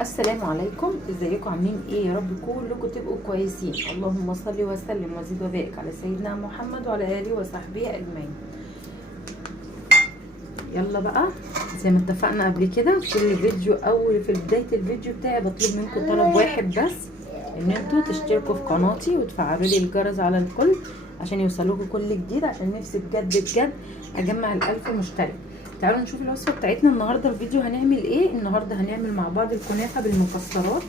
السلام عليكم، ازيكم عاملين ايه؟ يا رب كلكم تبقوا كويسين. اللهم صل وسلم وزد وبارك على سيدنا محمد وعلى اله وصحبه اجمعين. يلا بقى زي ما اتفقنا قبل كده، كل فيديو في بدايه الفيديو بتاعي بطلب منكم طلب واحد بس، ان انتوا تشتركوا في قناتي وتفعلوا لي الجرس على الكل عشان يوصلوكوا كل جديد، عشان نفسي بجد بجد اجمع ال1000 مشترك. تعالوا نشوف الوصفه بتاعتنا النهارده. الفيديو هنعمل ايه النهارده؟ هنعمل مع بعض الكنافه بالمكسرات.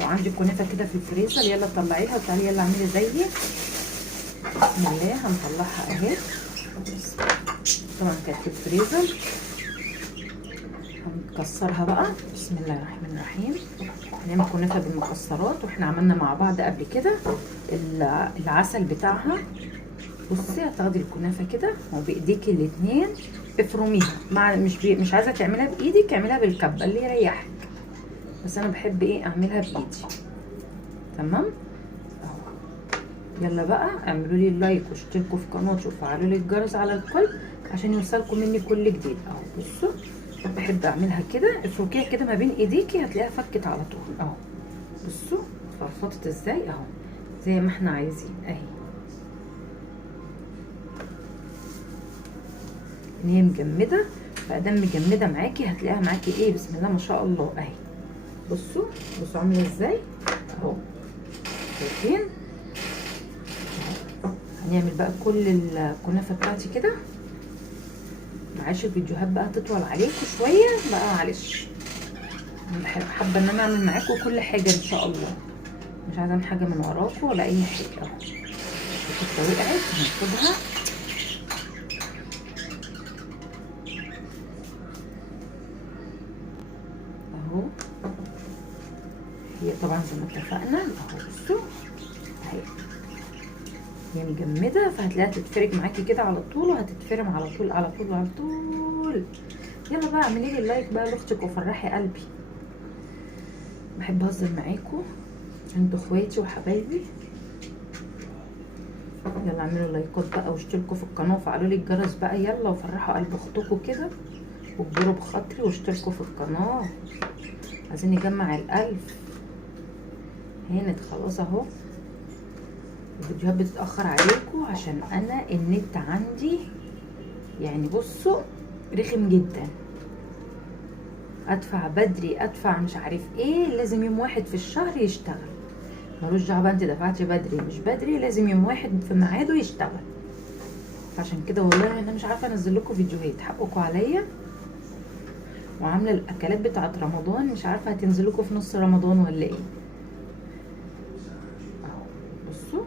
لو عندك كنافه كده في الفريزر يلا طلعيها وتعالي يلا اعملي زيي. بسم الله هنطلعها اهي، طبعا كانت في الفريزر. هنكسرها بقى. بسم الله الرحمن الرحيم. هنعمل كنافه بالمكسرات، واحنا عملنا مع بعض قبل كده العسل بتاعها. بصي هتاخدي الكنافه كده وبايديكي الاتنين افرميها، مع مش عايزه تعملها بايدك، اعملها بالكبه اللي يريحك، بس انا بحب ايه اعملها بايدي. تمام اهو. يلا بقى اعملوا لي اللايك واشتركوا في قناتي وفعلوا لي الجرس على الكل عشان يوصلكم مني كل جديد. اهو بصوا بحب اعملها كده، افركيها كده ما بين ايديكي هتلاقيها فكت على طول. اهو بصوا فرفطت ازاي اهو، زي ما احنا عايزين اهي. ان هي مجمده، فادام مجمده معاكي هتلاقيها معاكي ايه، بسم الله ما شاء الله اهي. بصوا بصوا عامله ازاي اهو، شايفين؟ هنعمل بقى كل الكنافه بتاعتي كده. معلش الفيديوهات بقى تطول عليكم شويه بقى، معلش حابه ان انا اعمل معاكم كل حاجه ان شاء الله، مش عايزه اعمل حاجه من وراكم ولا اي حاجه. اهو الحته وقعت هناخدها اهو. هي طبعا زي ما اتفقنا اهو، بصوا اهي هي مجمده، فهتلاقيها تتفرج معاكي كده على طول، وهتتفرم على طول على طول على طول. يلا بقى اعملي لي اللايك بقى لاختك وفرحي قلبي. بحب اهزر معاكم، انتوا اخواتي وحبايبي. يلا اعملوا لايكات بقى واشتركوا في القناه وفعلوا لي الجرس بقى، يلا وفرحوا قلب اختكم كده واكبروا بخاطري واشتركوا في القناه. عايزين نجمع ال1000. هانت خلاص اهو. الفيديوهات بتتاخر عليكم عشان انا النت عندي يعني بصوا رخم جدا، ادفع بدري ادفع مش عارف ايه، لازم يوم واحد في الشهر يشتغل. ملوش دعوه بقى انت دفعتي بدري مش بدري، لازم يوم واحد في ميعاده يشتغل. فعشان كده والله انا مش عارفه انزل لكم فيديوهات، حقكم عليا. وعامله الاكلات بتاعت رمضان، مش عارفه هتنزل لكم في نص رمضان ولا ايه. اهو بصوا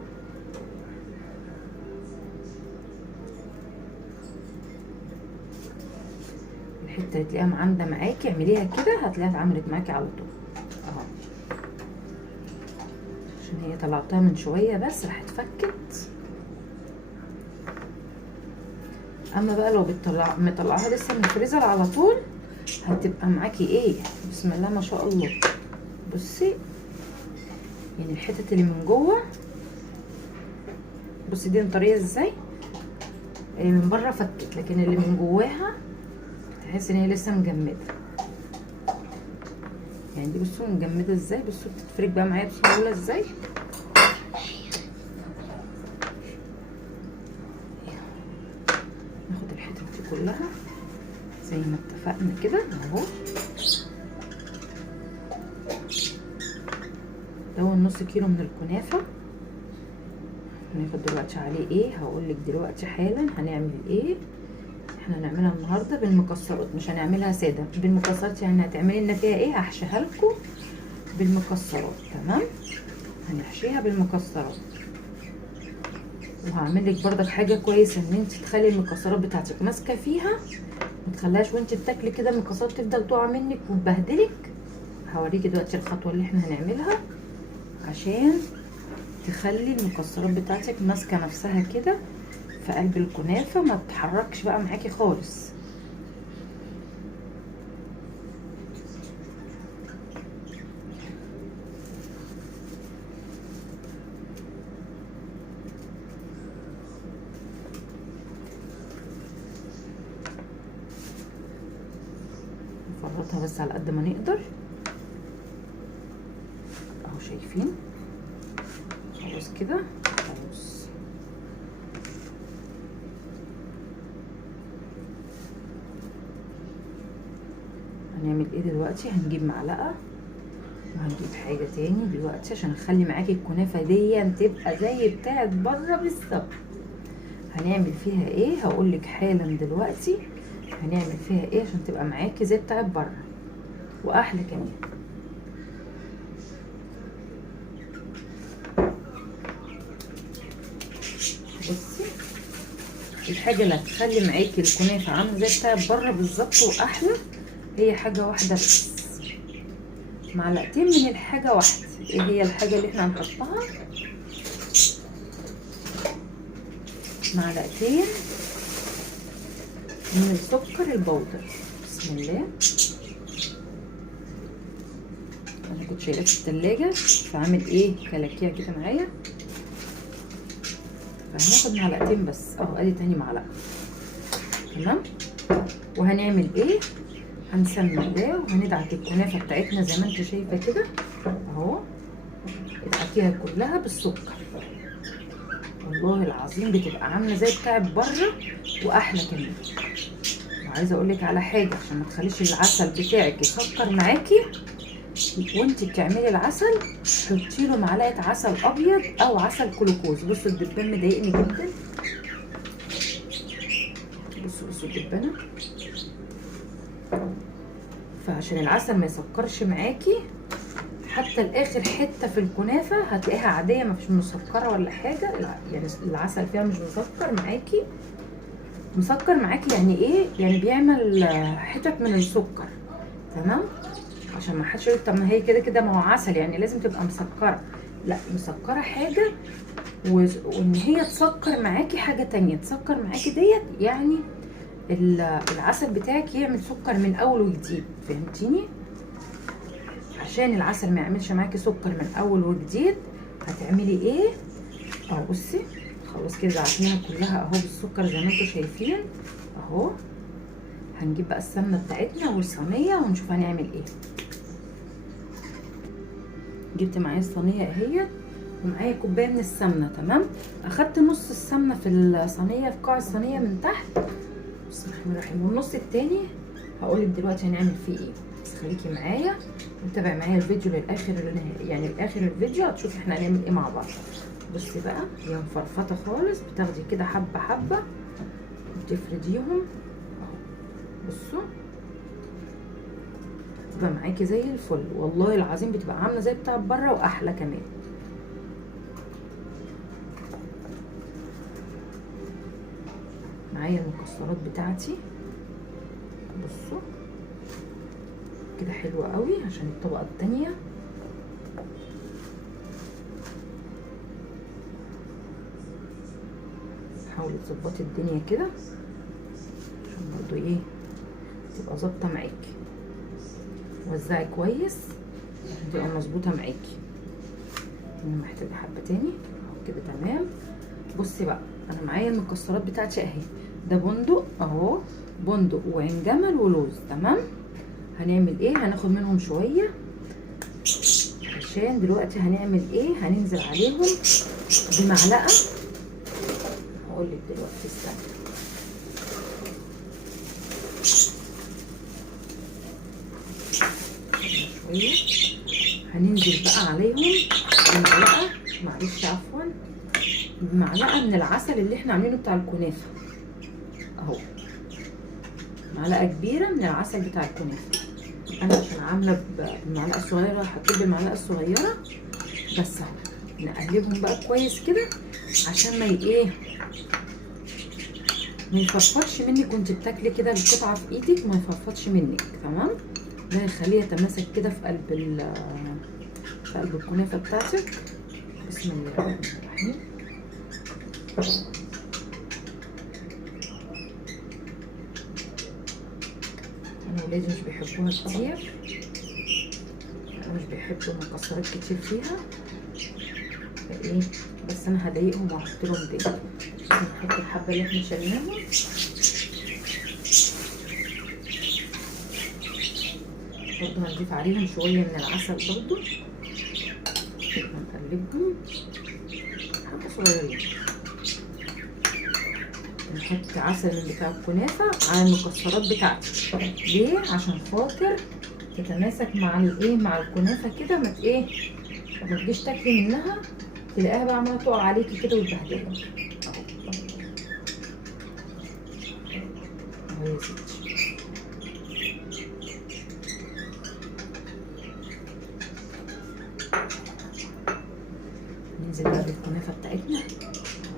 الحته اللي تلاقيها معانده معاكي اعمليها كده، هتلاقيها اتعملت معاكي على طول اهو. عشان هي طلعتها من شويه بس راح اتفكت. اما بقى لو مطلعها لسه من الفريزر على طول هتبقى معاكي ايه، بسم الله ما شاء الله. بصي يعني الحتت اللي من جوه، بصي دي طريه ازاي، اللي من بره فكت لكن اللي من جواها تحس ان هي لسه مجمده. يعني دي بصوا مجمده ازاي، بصوا بتتفرج بقى معايا بسهوله ازاي. ناخد الحتت دي كلها زي ما اتفقنا كده اهو. ده نص كيلو من الكنافه. هناخد دلوقتي عليه ايه، هقولك دلوقتي حالا هنعمل ايه. احنا هنعملها النهارده بالمكسرات، مش هنعملها ساده بالمكسرات. يعني هتعملي لنا فيها ايه، هحشيها لكم بالمكسرات. تمام هنحشيها بالمكسرات. وهعمل لك بردك حاجه كويسه، ان انت تخلي المكسرات بتاعتك ماسكه فيها، ما تخليهاش وانت بتاكلي كده المكسرات تفضل تقع منك وتبهدلك. هوريكي دلوقتي الخطوه اللي احنا هنعملها عشان تخلي المكسرات بتاعتك ماسكه نفسها كده في قلب الكنافه، ما تتحركش بقى معاكي خالص. نفرطها بس على قد ما نقدر. شايفين. خلاص كده خلاص. هنعمل ايه دلوقتي؟ هنجيب معلقه وهنجيب حاجه تاني دلوقتي عشان نخلي معاكي الكنافه دي تبقى زي بتاعت بره بالظبط. هنعمل فيها ايه هقولك حالا دلوقتي. هنعمل فيها ايه عشان تبقى معاكي زي بتاعت بره واحلى كمان. بصي الحاجه اللي هتخلي معاكي الكنافه عامله زي بتاعت بره بالظبط واحلى هي حاجه واحده بس، معلقتين من الحاجه واحده. ايه هي الحاجه اللي احنا هنحطها؟ معلقتين من السكر البودر. بسم الله. انا كنت شايلاه في التلاجة فعامل ايه كلاكيع كده معايا، فهناخد معلقتين بس اهو. ادي تاني معلقه. تمام. وهنعمل ايه؟ هنسمي الله وهندعك الكنافه بتاعتنا زي ما انت شايفه كده اهو. ادعكيها كلها بالسكر، والله العظيم بتبقى عامله زي بتاعت بره واحلى كمان. وعايزه اقول لك على حاجه عشان ما تخليش العسل بتاعك يسكر معاكي، وانت بتعملي العسل حطي له معلقه عسل ابيض او عسل جلوكوز. بصوا الدبان مضايقني جدا. بصوا الدبانه. فعشان العسل ما يسكرش معاكي حتى الاخر حته في الكنافه هتلاقيها عاديه مفيش مسكره ولا حاجه، يعني العسل فيها مش مسكر معاكي. مسكر معاكي يعني ايه؟ يعني بيعمل حتت من السكر. تمام. عشان ما حدش يقول طب ما هي كده كده ما هو عسل يعني لازم تبقى مسكره. لا، مسكره حاجه وان هي تسكر معاكي حاجه تانية. تسكر معاكي ديت يعني العسل بتاعك يعمل سكر من اول وجديد. فهمتيني؟ عشان العسل ما يعملش معاكي سكر من اول وجديد هتعملي ايه؟ اهو بصي خلاص كده دعكناها كلها اهو بالسكر زي ما انتم شايفين اهو. هنجيب بقى السمنه بتاعتنا والصينيه ونشوف هنعمل ايه. جبت معايا الصينيه اهي ومعايا كوبايه من السمنه. تمام. اخدت نص السمنه في الصينيه في قاع الصينيه من تحت. بسم الله الرحمن الرحيم. والنص التاني هقولك دلوقتي هنعمل فيه ايه، بس خليكي معايا وتابعي معايا الفيديو للاخر، يعني لاخر الفيديو هتشوفي احنا هنعمل ايه مع بعض. بصي بقى هي مفرفطه خالص، بتاخدي كده حبه حبه وتفرديهم اهو. بصوا تبقى معاكي زي الفل، والله العظيم بتبقى عامله زي بتاع بره واحلى كمان. معايا المكسرات بتاعتي بصوا كده حلوه قوي عشان الطبقه التانيه. حاولي تظبطي الدنيا كده عشان برضو ايه تبقى ظابطه معاكي. وزعي كويس عشان تبقى مظبوطه معاكي. انا محتاجه حبه تاني اهو كده. تمام. بصي بقى انا معايا المكسرات بتاعتي اهي. ده بندق اهو، بندق وعين جمل ولوز. تمام. هنعمل ايه؟ هناخد منهم شويه عشان دلوقتي هنعمل ايه؟ هننزل عليهم بمعلقه. هقول لك دلوقتي استنى. شويه هننزل بقى عليهم بمعلقه، معلش عفوا، بمعلقه من العسل اللي احنا عاملينه بتاع الكنافه اهو. معلقه كبيره من العسل بتاع الكنافه. انا عشان عامله بالمعلقه الصغيره حطيت بالمعلقه الصغيره بس اهو. نقلبهم بقى كويس كده عشان ما ايه ما يفرفطش منك وانت بتاكلي كده القطعه في ايدك، ما يفرفطش منك. تمام. ده هيخليها يتماسك كده في قلب الكنافه بتاعتك. بسم الله الرحمن الرحيم. انا ولادي مش بيحبوها كتير، انا مش بيحبوا مكسرات كتير فيها فايه، بس انا هضايقهم وهحط لهم تاني. نحط الحبه اللي احنا شلناهم برضه، هنضيف عليهم شويه من العسل برضه نقلبهم حبه صغيرين. نحط عسل من بتاع الكنافه على المكسرات بتاعتي. ليه؟ عشان خاطر تتماسك مع الايه، مع الكنافه كده، ما تجيش تاكلي منها تلاقيها بقى عماله تقع عليكي كده وتبهدلك. اهو يا ستي. ننزل بقى بالكنافه بتاعتنا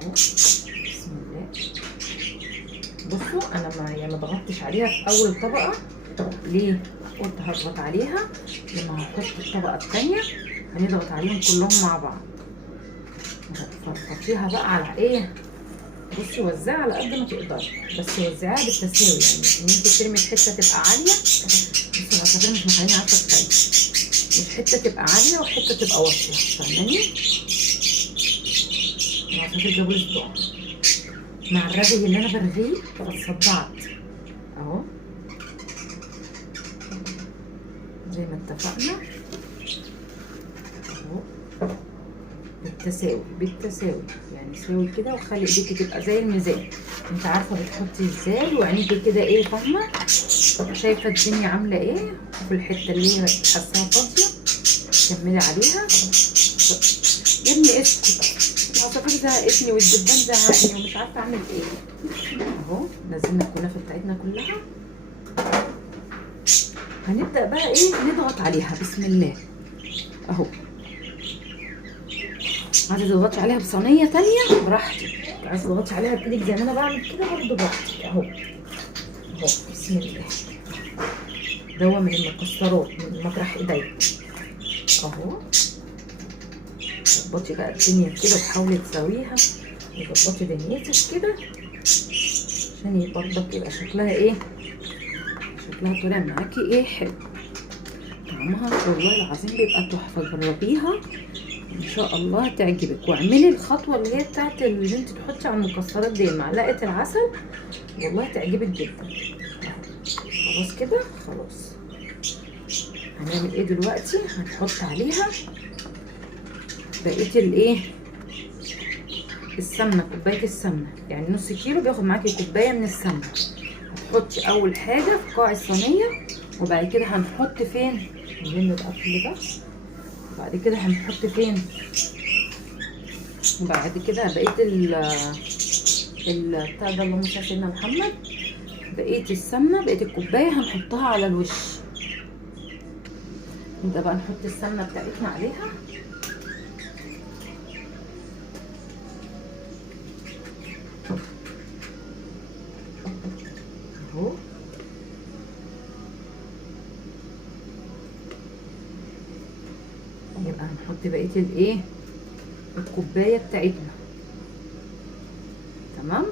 اهو. بسم الله. بصوا انا ما ضغطتش عليها في اول طبقه. ليه؟ قلت هضغط عليها لما هحط الطبقه الثانيه هنضغط عليهم كلهم مع بعض. فرطيها بقى على ايه؟ بصي وزعي على قد ما تقدري، بس وزعيها بالتساوي، يعني ان انت ترمي الحته تبقى عاليه. بصي العصافير مش مخليني عارفه اتكلم، مش حته تبقى عاليه وحته تبقى واطيه، فاهماني؟ العصافير جابوا لي صداع مع الرغي اللي انا برغيه فاتصدعت اهو. زي ما اتفقنا اهو، بالتساوي يعني ساوي كده، وخلي ايديكي تبقى زي الميزان. انت عارفه بتحطي ازاي، وعينيكي كده ايه، فاهمه؟ شايفه الدنيا عامله ايه، وفي الحته اللي هي حاساها فاضيه كملي عليها. يا ابني اسكت، العصافير زهقتني والدبان زهقني ومش عارفه اعمل ايه. اهو نزلنا الكنافه بتاعتنا كلها. هنبدا بقى ايه، نضغط عليها. بسم الله اهو. عايزه تضغطي عليها بصينيه تانية براحتك، عايزه تضغطي عليها بايدك زي ما انا بعمل كده برضه براحتك اهو. اهو بسم الله. دوا من المكسرات من مطرح ايديا اهو. ظبطي بقى الدنيا كده وحاولي تساويها وظبطي دنيتك كده عشان برضك يبقى شكلها ايه، شكلها طالع معاكي ايه، حلو. طعمها والله العظيم بيبقى تحفه، جربيها ان شاء الله تعجبك. واعملي الخطوه اللي هي بتاعت اللي انت تحطي على المكسرات دي معلقه العسل، والله تعجبك جدا. خلاص كده خلاص. هنعمل ايه دلوقتي؟ هنحط عليها بقيه الايه، السمنه. كوبايه السمنه يعني نص كيلو بياخد معاكي كوبايه من السمنه. هتحطي اول حاجه في قاع الصينيه، وبعد كده هنحط فين، نلم بقى كل ده. وبعد كده هنحط فين، وبعد كده بقيه بتاع ده، اللهم صل على سيدنا محمد، بقيه السمنه، بقيه الكوبايه هنحطها على الوش. نبدا بقى نحط السمنه بتاعتنا عليها اهو. يبقى هنحط بقيه الايه، الكوبايه بتاعتنا. تمام.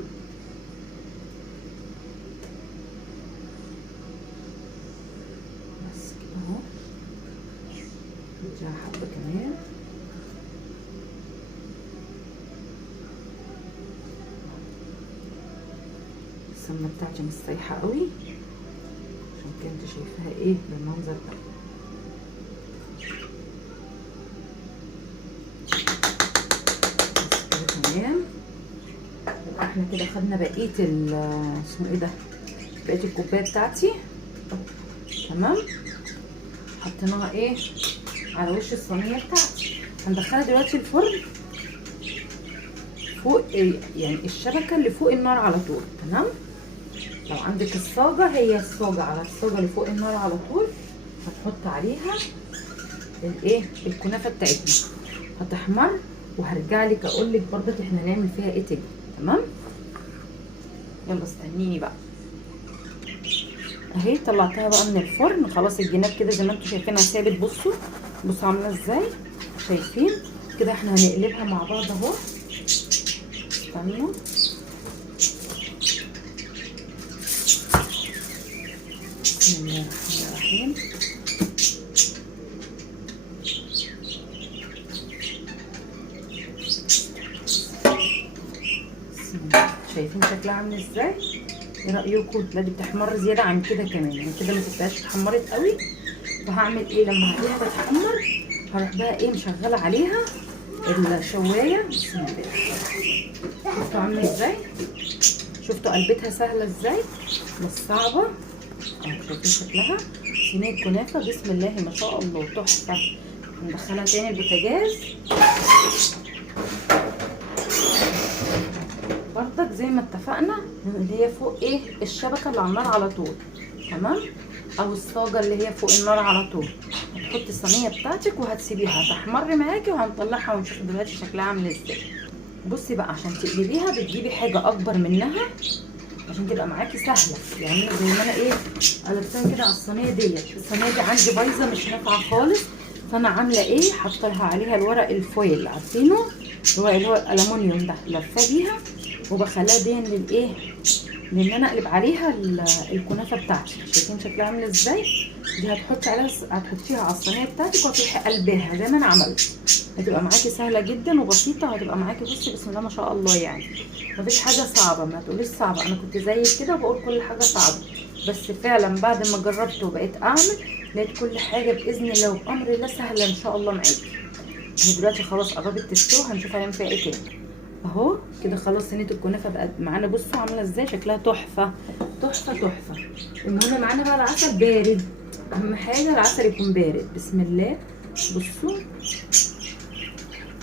بس كده اهو. نديها حبه كمان. السمنه بتاعتي مستريحه قوي عشان كده انت شايفاها ايه بالمنظر ده. بس كده تمام. يبقى احنا كده خدنا بقيه اسمه ايه ده، بقيه الكوبايه بتاعتي. تمام. حطيناها ايه على وش الصينيه بتاعتي. هندخلها دلوقتي الفرن فوق يعني الشبكه اللي فوق النار على طول. تمام. لو عندك الصاجه، هي الصاجه على الصاجه اللي فوق النار على طول، هتحط عليها الايه، الكنافه بتاعتنا. هتحمر وهرجع لك اقول لك برضك احنا هنعمل فيها ايه تاني. تمام. يلا استنيني بقى اهي. طلعتها بقى من الفرن خلاص. الجناب كده زي ما انتم شايفينها ثابت. بصوا عامله ازاي، شايفين كده؟ احنا هنقلبها مع بعض اهو. استنوا. بسم الله الرحمن الرحيم. شايفين شكلها عامل ازاي؟ ايه رايكم؟ لا دي بتحمر زياده عن كده كمان، يعني كده ما سبتهاش اتحمرت قوي. فهعمل ايه لما هلاقيها بتحمر؟ هروح بقى ايه، مشغله عليها الشوايه. بسم الله. شفتوا عامله ازاي؟ شفتوا قلبتها سهله ازاي مش صعبه. شايفين شكلها صينيه كنافه بسم الله ما شاء الله تحفه. ندخلها تاني البوتاجاز برضك زي ما اتفقنا، اللي هي فوق ايه الشبكه اللي على النار على طول، تمام، او الصاجه اللي هي فوق النار على طول. هتحطي الصينيه بتاعتك وهتسيبيها تحمر معاكي، وهنطلعها ونشوف دلوقتي شكلها عامل ازاي. بصي بقى عشان تقلبيها بتجيبي حاجه اكبر منها عشان تبقى معاكي سهله. يعني زي ما انا ايه قلبتها كده على الصينيه ديت. الصينيه دي عندي بايظه مش نافعه خالص، فانا عامله ايه حاطه عليها الورق الفويل، عارفينه اللي هو الالومنيوم ده، لفاه بيها وبخليها دي للايه لان انا اقلب عليها الكنافه بتاعتي. شايفين شكلها عامل ازاي؟ دي هتحطيها على الصينيه بتاعتك وتروحي قلبها زي ما انا عملت. هتبقى معاكي سهله جدا وبسيطه، وهتبقى معاكي بصي بسم الله ما شاء الله. يعني مفيش حاجه صعبه، ما تقوليش صعبه، انا كنت زيك كده وبقول كل حاجه صعبه، بس فعلا بعد ما جربت وبقيت اعمل لقيت كل حاجه باذن الله وبامر الله سهله ان شاء الله معاكي. اهي دلوقتي خلاص قربت تستوي، هنشوف هنعمل فيها ايه تاني. اهو كده خلاص صينيه الكنافه بقت معانا. بصوا عامله ازاي شكلها تحفه تحفه تحفه. المهم معانا بقى العسل بارد، اهم حاجه العسل يكون بارد. بسم الله. بصوا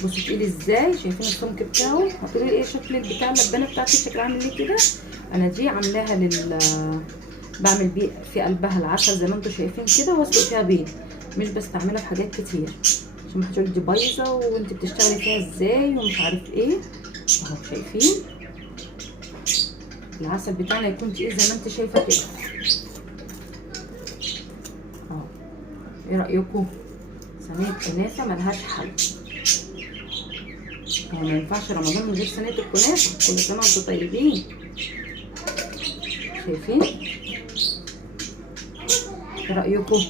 تقيل ازاي، شايفين السمك بتاعه؟ هتقولي ايه شكل البتاع اللبانه بتاعتي شكلها عامل ايه كده؟ انا دي عاملاها بعمل بيه في قلبها العسل زي ما انتم شايفين كده، واسلق فيها بيض، مش بستعملها في حاجات كتير عشان ما حدش دي بايظه وانت بتشتغلي فيها ازاي ومش عارف ايه. اهو شايفين العسل بتاعنا يكون تقيل زي ما انت شايفه كده. اهو ايه رايكم؟ صينيه كنافه ملهاش حل. هو ما ينفعش رمضان من غير صينيه الكنافه. كل سنه وانتم طيبين. شايفين؟ ايه رايكم؟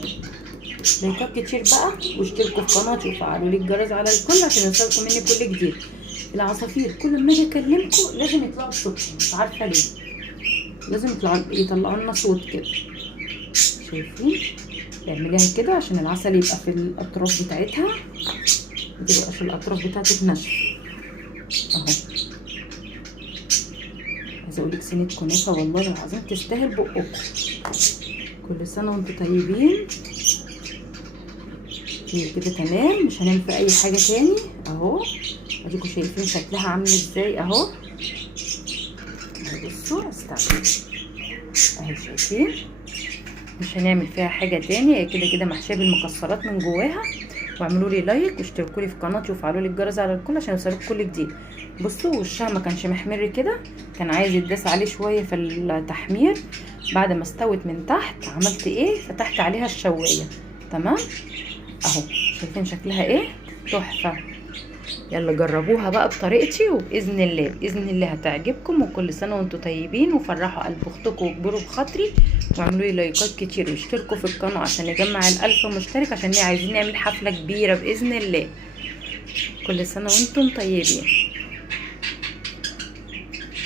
لايكات كتير بقى، واشتركوا في قناتي وفعلوا لي الجرس على الكل عشان يوصلكم مني كل جديد. العصافير كل ما اجي اكلمكم لازم يطلعوا الصبح، مش عارفه ليه، لازم يطلعوا لنا صوت كده. شايفين؟ تعمليها كده عشان العسل يبقى في الاطراف بتاعتها، ما تبقاش الاطراف بتاعتك ناشفه. اهو عايزه اقول لك صينيه كنافه والله العظيم تستاهل بقكم. كل سنه وانتم طيبين. كده تمام، مش هنعمل في اي حاجه تاني. اهو اديكم شايفين شكلها عامل ازاي. اهو بصوا استنوا اهي شايفين، مش هنعمل فيها حاجه تاني. هي كده كده محشيه بالمكسرات من جواها. واعملوا لي لايك واشتركوا لي في قناتي وفعلوا لي الجرس على الكل عشان يوصلكم كل جديد. بصوا وشها ما كانش محمر كده، كان عايز يتداس عليه شويه في التحمير. بعد ما استوت من تحت عملت ايه؟ فتحت عليها الشوايه. تمام اهو شايفين شكلها ايه؟ تحفه. يلا جربوها بقى بطريقتي، وباذن الله هتعجبكم. وكل سنه وانتم طيبين، وفرحوا قلب اختكم واكبروا بخاطري، واعملوا لي لايكات كتير واشتركوا في القناه عشان نجمع ال1000 مشترك، عشان عايزين نعمل حفله كبيره باذن الله. كل سنه وانتم طيبين.